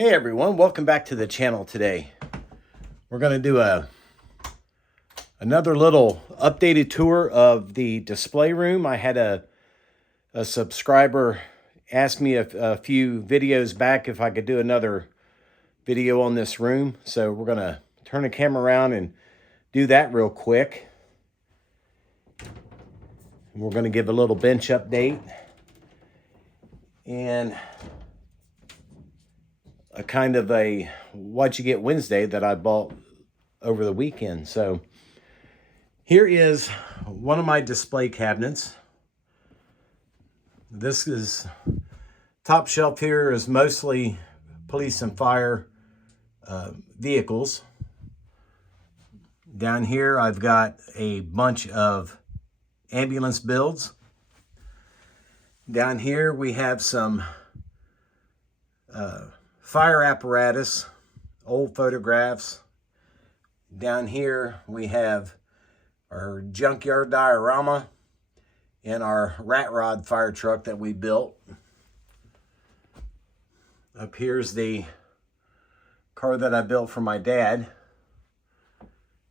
Hey everyone, welcome back to the channel today. We're going to do another little updated tour of the display room. I had a subscriber ask me a few videos back if I could do another video on this room. So we're going to turn the camera around and do that real quick. We're going to give a little bench update and a kind of a What'd You Get Wednesday that I bought over the weekend. So here is one of my display cabinets. This is top shelf. Here is mostly police and fire vehicles. Down here I've got a bunch of ambulance builds. Down here we have some fire apparatus, old photographs. Down here we have our junkyard diorama and our rat rod fire truck that we built. Up here's the car that I built for my dad.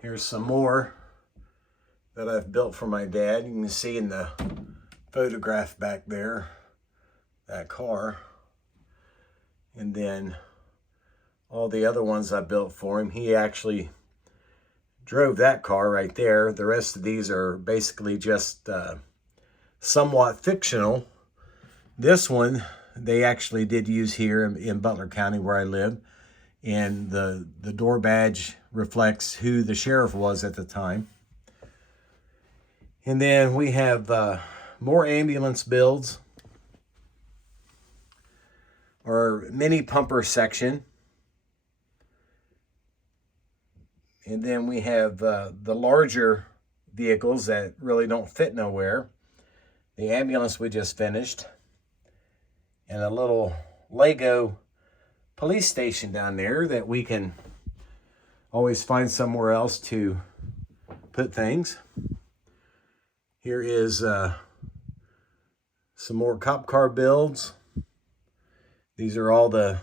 Here's some more that I've built for my dad. You can see in the photograph back there, that car. And then all the other ones I built for him. He actually drove that car right there. The rest of these are basically just somewhat fictional. This one they actually did use here in Butler County where I live. And the door badge reflects who the sheriff was at the time. And then we have more ambulance builds. Our mini pumper section. And then we have the larger vehicles that really don't fit nowhere. The ambulance we just finished. And a little Lego police station down there that we can always find somewhere else to put things. Here is some more cop car builds. These are all the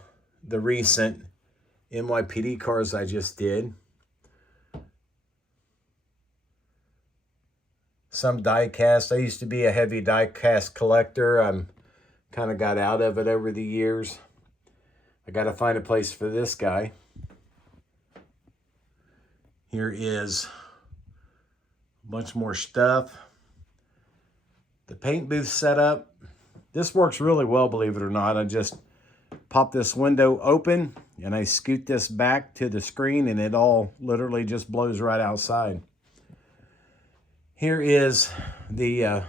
recent NYPD cars I just did. Some die cast. I used to be a heavy die cast collector. I'm kind of got out of it over the years. I got to find a place for this guy. Here is a bunch more stuff. The paint booth setup. This works really well, believe it or not. I just pop this window open and I scoot this back to the screen and it all literally just blows right outside. Here is the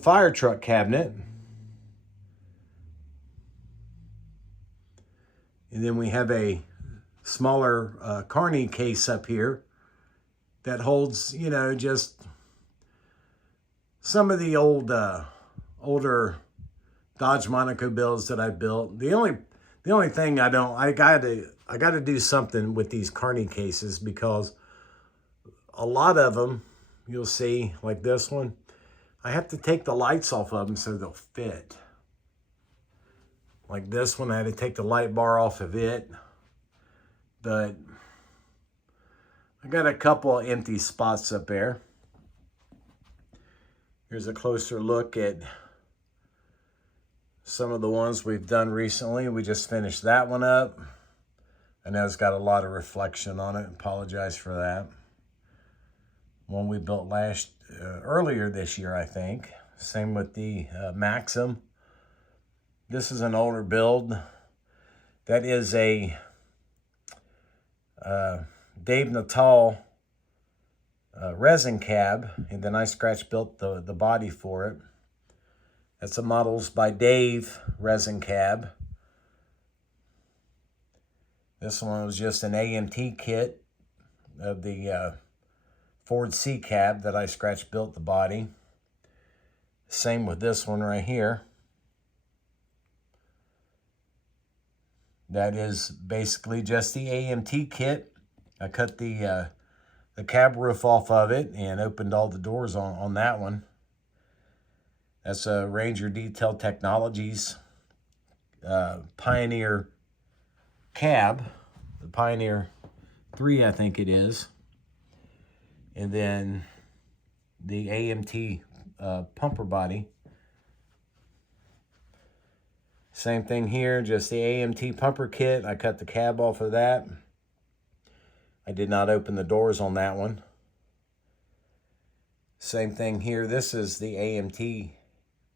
fire truck cabinet. And then we have a smaller carny case up here that holds, you know, just some of the older Dodge Monaco builds that I built. The only thing I gotta do something with these carny cases because a lot of them, you'll see, like this one, I have to take the lights off of them so they'll fit. Like this one, I had to take the light bar off of it. But I got a couple of empty spots up there. Here's a closer look at some of the ones we've done recently. We just finished that one up. I know it's got a lot of reflection on it. Apologize for that. One we built earlier this year, I think. Same with the Maxim. This is an older build. That is a Dave Natal resin cab, and then I scratch built the body for it. That's a Models by Dave resin cab. This one was just an AMT kit of the Ford C cab that I scratch built the body. Same with this one right here. That is basically just the AMT kit. I cut the cab roof off of it and opened all the doors on that one. That's a Ranger Detail Technologies Pioneer cab, the Pioneer 3, I think it is. And then the AMT pumper body. Same thing here, just the AMT pumper kit. I cut the cab off of that. I did not open the doors on that one. Same thing here. This is the AMT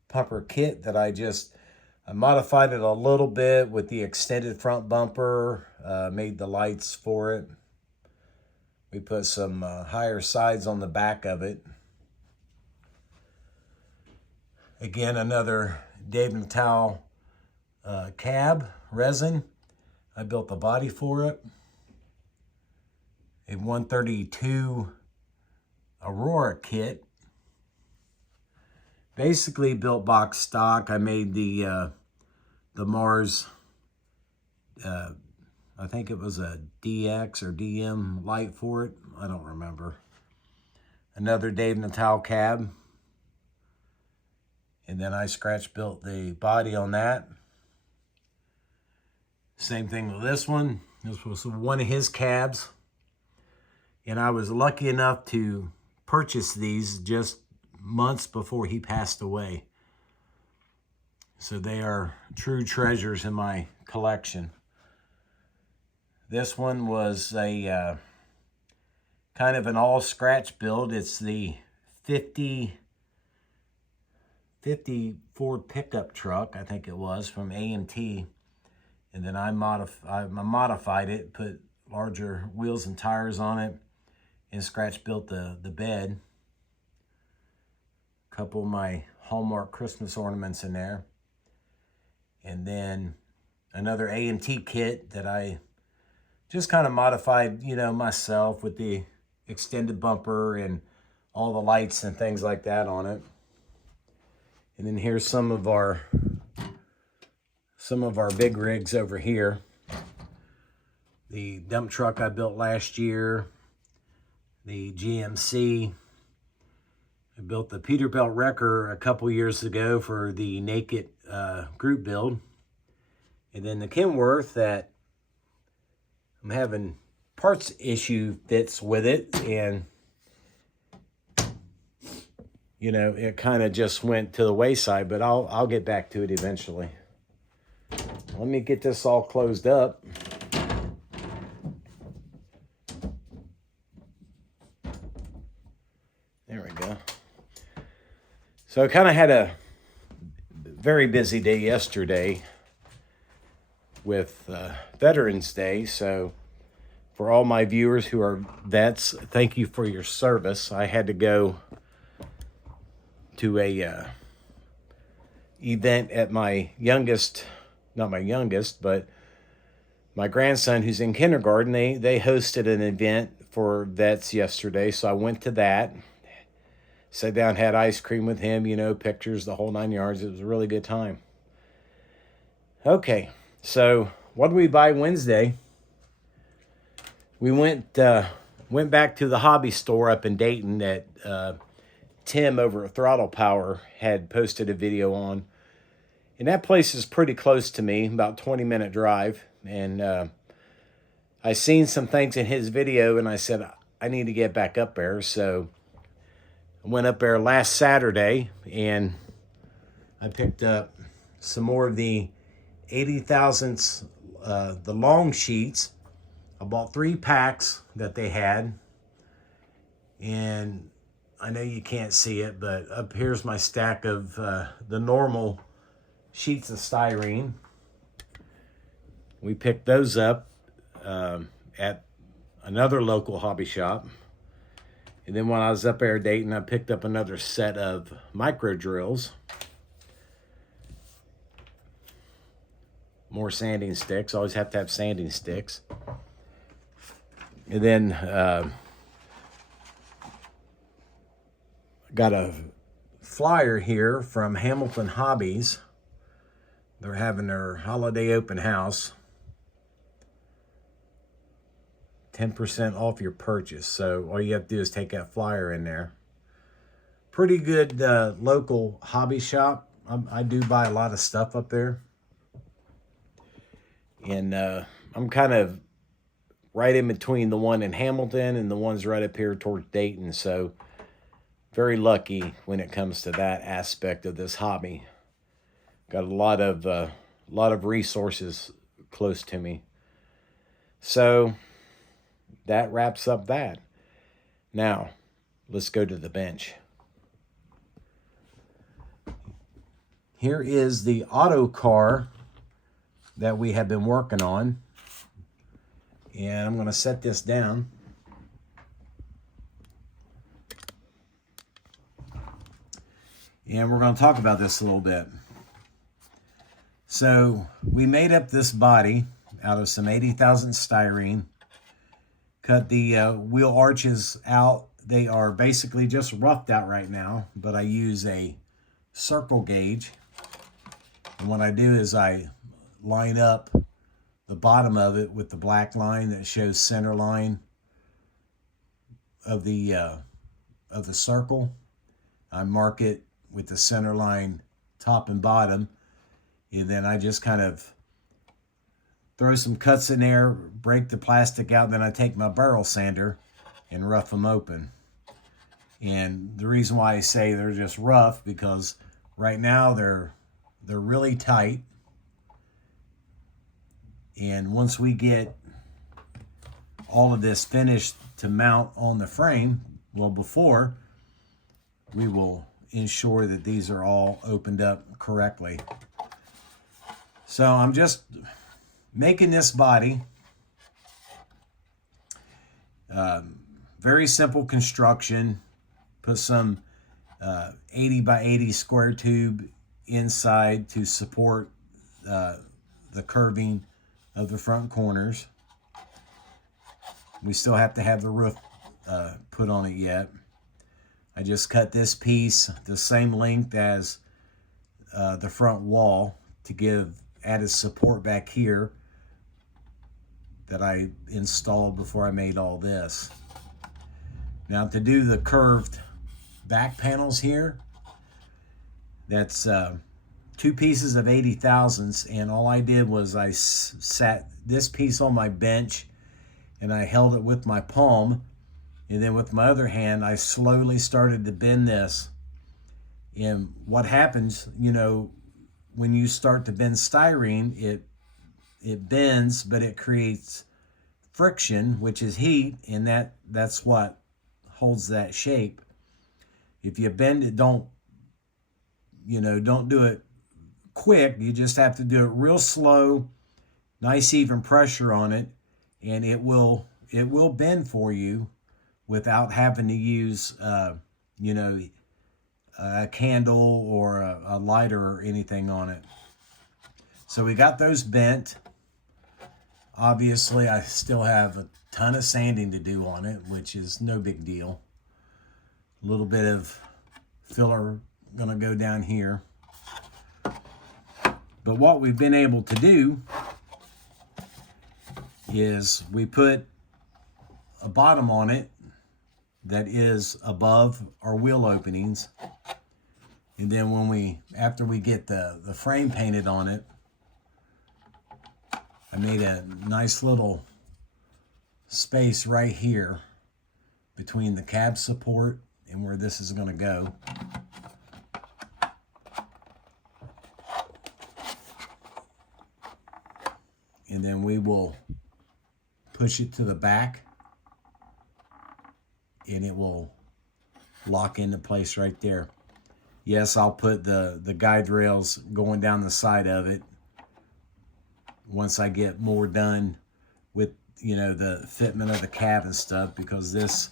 pumper kit that I modified it a little bit with the extended front bumper, made the lights for it. We put some higher sides on the back of it. Again, another Dave Natal cab resin. I built the body for it. A 132 Aurora kit. Basically built box stock. I made the Mars, I think it was a DX or DM light for it. I don't remember. Another Dave Natal cab. And then I scratch built the body on that. Same thing with this one. This was one of his cabs. And I was lucky enough to purchase these just months before he passed away. So they are true treasures in my collection. This one was a kind of an all scratch build. It's the 50 Ford pickup truck, I think it was, from AMT. And then I modified it, put larger wheels and tires on it, and scratch built the bed. A couple of my Hallmark Christmas ornaments in there. And then another AMT kit that I just kind of modified, you know, myself with the extended bumper and all the lights and things like that on it. And then here's some of our big rigs over here. The dump truck I built last year, the GMC. I built the Peterbilt Wrecker a couple years ago for the Naked group build. And then the Kenworth that I'm having parts issue fits with it, and you know, it kind of just went to the wayside, but I'll get back to it eventually. Let me get this all closed up. There we go. So I kind of had a very busy day yesterday with Veterans Day. So for all my viewers who are vets, thank you for your service. I had to go to a event at my youngest, not my youngest, but my grandson who's in kindergarten. They hosted an event for vets yesterday, so I went to that. Sat down, had ice cream with him, you know, pictures, the whole 9 yards. It was a really good time. Okay, so what did we buy Wednesday? We went back to the hobby store up in Dayton that Tim over at Throttle Power had posted a video on. And that place is pretty close to me, about 20-minute drive. And I seen some things in his video, and I said, I need to get back up there. So I went up there last Saturday, and I picked up some more of the 80 thousandths, the long sheets. I bought 3 packs that they had. And I know you can't see it, but up here's my stack of the normal sheets of styrene. We picked those up at another local hobby shop. And then when I was up there at Dayton, I picked up another set of micro drills. More sanding sticks. Always have to have sanding sticks. And then got a flyer here from Hamilton Hobbies. They're having their holiday open house. 10% off your purchase. So all you have to do is take that flyer in there. Pretty good local hobby shop. I do buy a lot of stuff up there. And I I'm kind of right in between the one in Hamilton and the ones right up here towards Dayton. So very lucky when it comes to that aspect of this hobby. Got a lot of resources close to me. So that wraps up that. Now, let's go to the bench. Here is the auto car that we have been working on. And I'm going to set this down. And we're going to talk about this a little bit. So we made up this body out of some 80,000 styrene. Cut the wheel arches out. They are basically just roughed out right now, but I use a circle gauge. And what I do is I line up the bottom of it with the black line that shows center line of the circle. I mark it with the center line top and bottom, and then I just kind of throw some cuts in there, break the plastic out, then I take my barrel sander and rough them open. And the reason why I say they're just rough, because right now they're really tight. And once we get all of this finished to mount on the frame, well, before, we will ensure that these are all opened up correctly. So I'm just making this body. Very simple construction. Put some 80 by 80 square tube inside to support the curving of the front corners. We still have to have the roof put on it yet. I just cut this piece the same length as the front wall to give added support back here that I installed before I made all this. Now to do the curved back panels here, that's two pieces of 80,000s, and all I did was I sat this piece on my bench and I held it with my palm, and then with my other hand I slowly started to bend this. And what happens, you know, when you start to bend styrene, it bends, but it creates friction, which is heat, and that's what holds that shape. If you bend it, don't do it quick. You just have to do it real slow, nice even pressure on it, and it will bend for you without having to use a candle or a lighter or anything on it. So we got those bent. Obviously, I still have a ton of sanding to do on it, which is no big deal. A little bit of filler gonna go down here. But what we've been able to do is we put a bottom on it that is above our wheel openings. And then after we get the frame painted on it, I made a nice little space right here between the cab support and where this is going to go. And then we will push it to the back and it will lock into place right there. Yes, I'll put the guide rails going down the side of it once I get more done with, the fitment of the cab and stuff, because this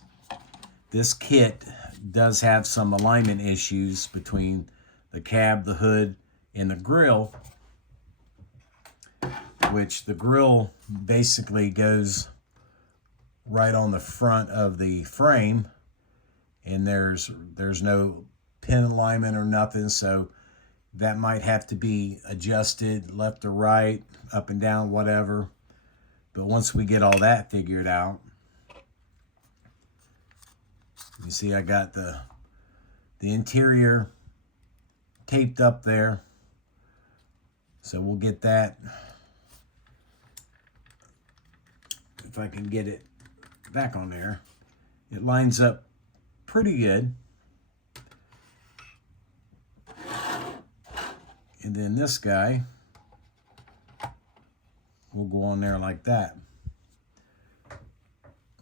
kit does have some alignment issues between the cab, the hood, and the grill, which the grill basically goes right on the front of the frame, and there's no pin alignment or nothing, so that might have to be adjusted left or right, up and down, whatever. But once we get all that figured out, you see I got the interior taped up there, so we'll get that if I can get it back on there. It lines up pretty good. And then this guy will go on there like that.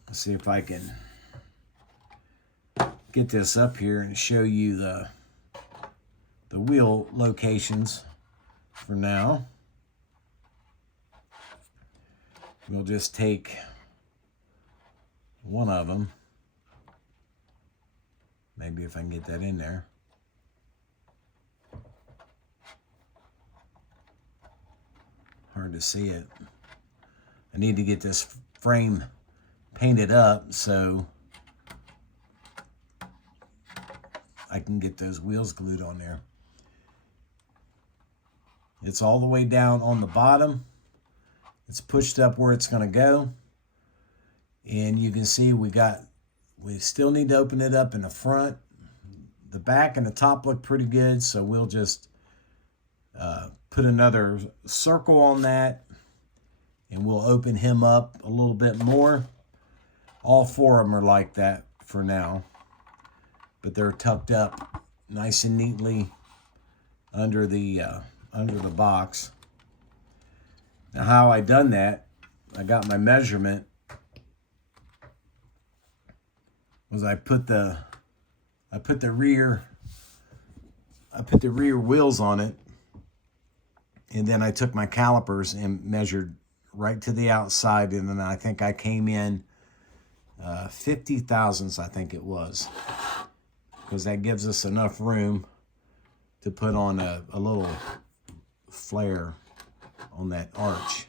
Let's see if I can get this up here and show you the wheel locations for now. We'll just take one of them. Maybe if I can get that in there. Hard to see it. I need to get this frame painted up so I can get those wheels glued on there. It's all the way down on the bottom. It's pushed up where it's going to go. And you can see we still need to open it up in the front. The back and the top look pretty good, so we'll just put another circle on that, and we'll open him up a little bit more. All four of them are like that for now, but they're tucked up nice and neatly under the box. Now, how I done that, I got my measurement, was I put the rear wheels on it, and then I took my calipers and measured right to the outside, and then I think I came in 50 thousandths, I think it was, because that gives us enough room to put on a little flare on that arch.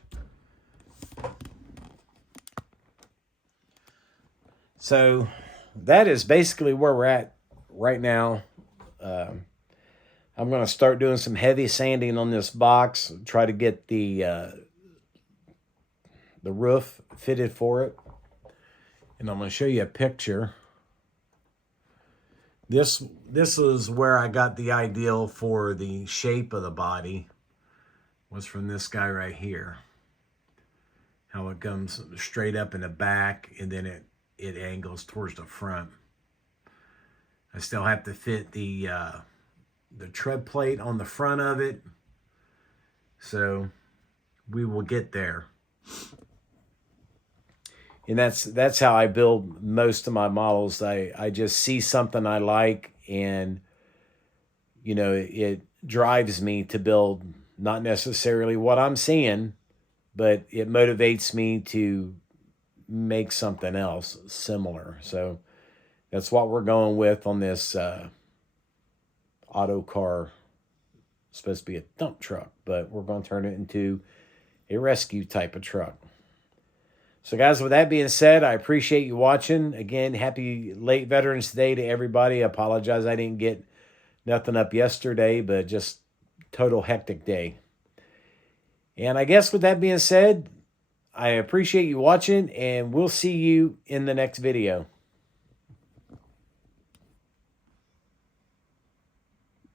So that is basically where we're at right now. I'm going to start doing some heavy sanding on this box, try to get the roof fitted for it. And I'm going to show you a picture. This is where I got the ideal for the shape of the body, was from this guy right here. How it comes straight up in the back, and then it angles towards the front. I still have to fit the tread plate on the front of it, so we will get there. And that's how I build most of my models. I just see something I like, and you know, it drives me to build not necessarily what I'm seeing, but it motivates me to make something else similar. So that's what we're going with on this auto car. It's supposed to be a dump truck, but we're going to turn it into a rescue type of truck. So guys, with that being said, I appreciate you watching. Again, happy late Veterans Day to everybody. I apologize I didn't get nothing up yesterday, but just total hectic day. And I guess with that being said, I appreciate you watching, and we'll see you in the next video.